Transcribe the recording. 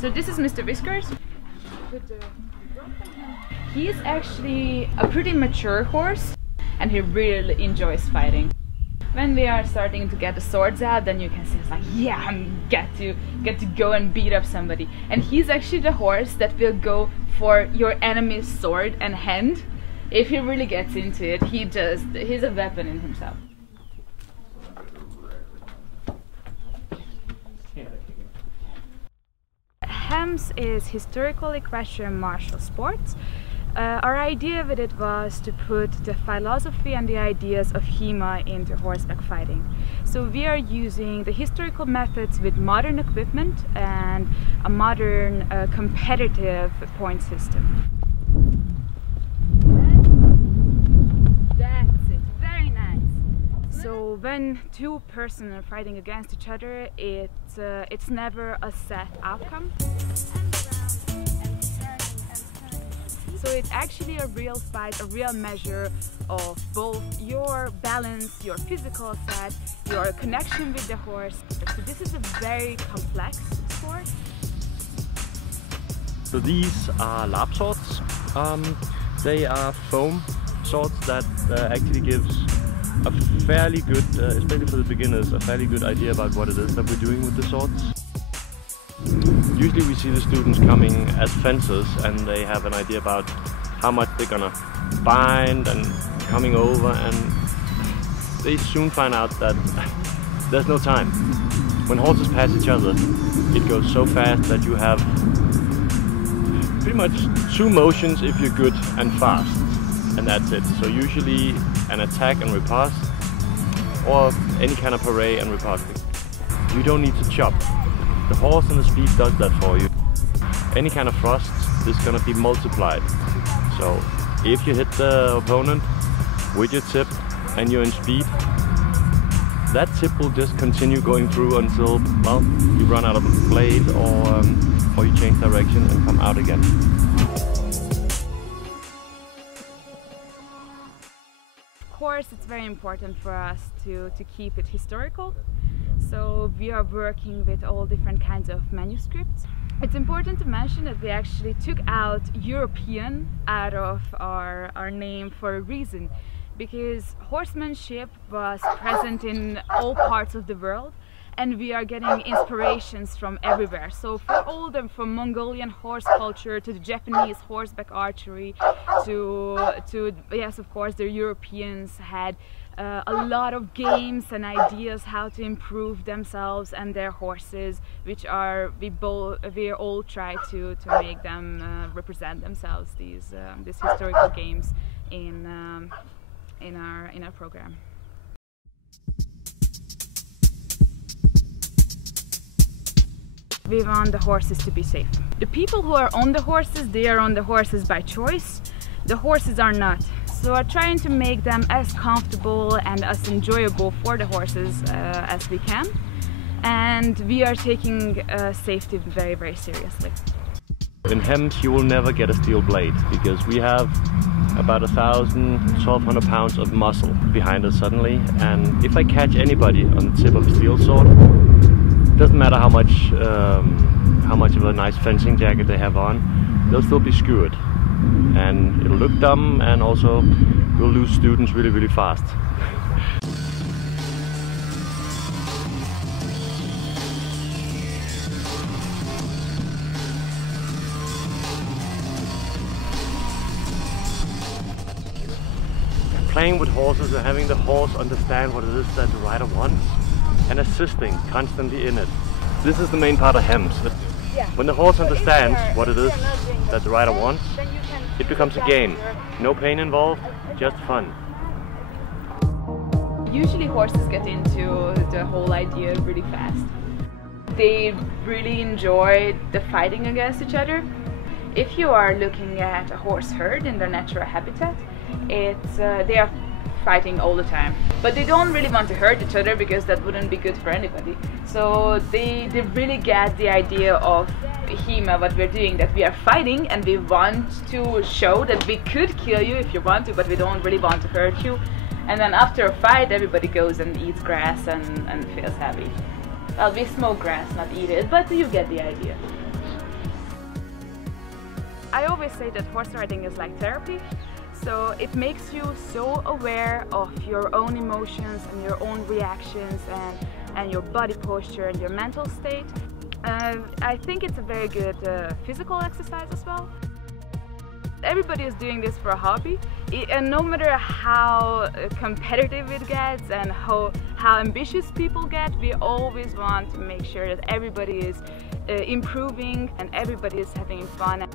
So this is Mr. Whiskers. He is actually a pretty mature horse and he really enjoys fighting. When we are starting to get the swords out, then you can see it's like, yeah, I'm get to go and beat up somebody. And he's actually the horse that will go for your enemy's sword and hand. If he really gets into it, he's a weapon in himself. HEMS is Historical Equestrian Martial Sports. Our idea with it was to put the philosophy and the ideas of HEMA into horseback fighting. So we are using the historical methods with modern equipment and a modern competitive point system. That's it, very nice. So when two persons are fighting against each other, it's never a set outcome. So it's actually a real fight, a real measure of both your balance, your physical set, your connection with the horse. So this is a very complex sport. So these are lap swords. They are foam swords that actually gives a fairly good, especially for the beginners, a fairly good idea about what it is that we're doing with the swords. Usually we see the students coming as fencers and they have an idea about how much they're gonna bind and coming over, and they soon find out that there's no time. When horses pass each other, it goes so fast that you have pretty much two motions if you're good and fast, and that's it. So usually an attack and riposte, or any kind of parade and riposte. You don't need to chop. The horse and the speed does that for you. Any kind of thrust is going to be multiplied. So if you hit the opponent with your tip and you're in speed, that tip will just continue going through until, well, you run out of a blade or you change direction and come out again. Of course, it's very important for us to keep it historical. So we are working with all different kinds of manuscripts. It's important to mention that we actually took out European out of our name for a reason, because horsemanship was present in all parts of the world and we are getting inspirations from everywhere. So from Mongolian horse culture to the Japanese horseback archery to yes, of course, the Europeans had a lot of games and ideas how to improve themselves and their horses, which we all try to make them represent themselves, these historical games in our program. We want the horses to be safe. The people who are on the horses, they are on the horses by choice. The horses are not. So we're trying to make them as comfortable and as enjoyable for the horses as we can. And we are taking safety very, very seriously. In HEMS you will never get a steel blade, because we have about 1,000–1,200 pounds of muscle behind us suddenly, and if I catch anybody on the tip of a steel sword, it doesn't matter how much of a nice fencing jacket they have on, they'll still be skewered. And it'll look dumb, and also you'll lose students really, really fast. Playing with horses and having the horse understand what it is that the rider wants and assisting constantly in it. This is the main part of HEMS. When the horse understands what it is that the rider wants, it becomes a game. No pain involved, just fun. Usually horses get into the whole idea really fast. They really enjoy the fighting against each other. If you are looking at a horse herd in their natural habitat, they are fighting all the time. But they don't really want to hurt each other, because that wouldn't be good for anybody. So they really get the idea of HEMA, what we're doing, that we are fighting and we want to show that we could kill you if you want to, but we don't really want to hurt you. And then after a fight, everybody goes and eats grass and feels happy. Well, we smoke grass, not eat it, but you get the idea. I always say that horse riding is like therapy. So it makes you so aware of your own emotions and your own reactions and your body posture and your mental state. I think it's a very good physical exercise as well. Everybody is doing this for a hobby, and no matter how competitive it gets and how ambitious people get, we always want to make sure that everybody is improving and everybody is having fun.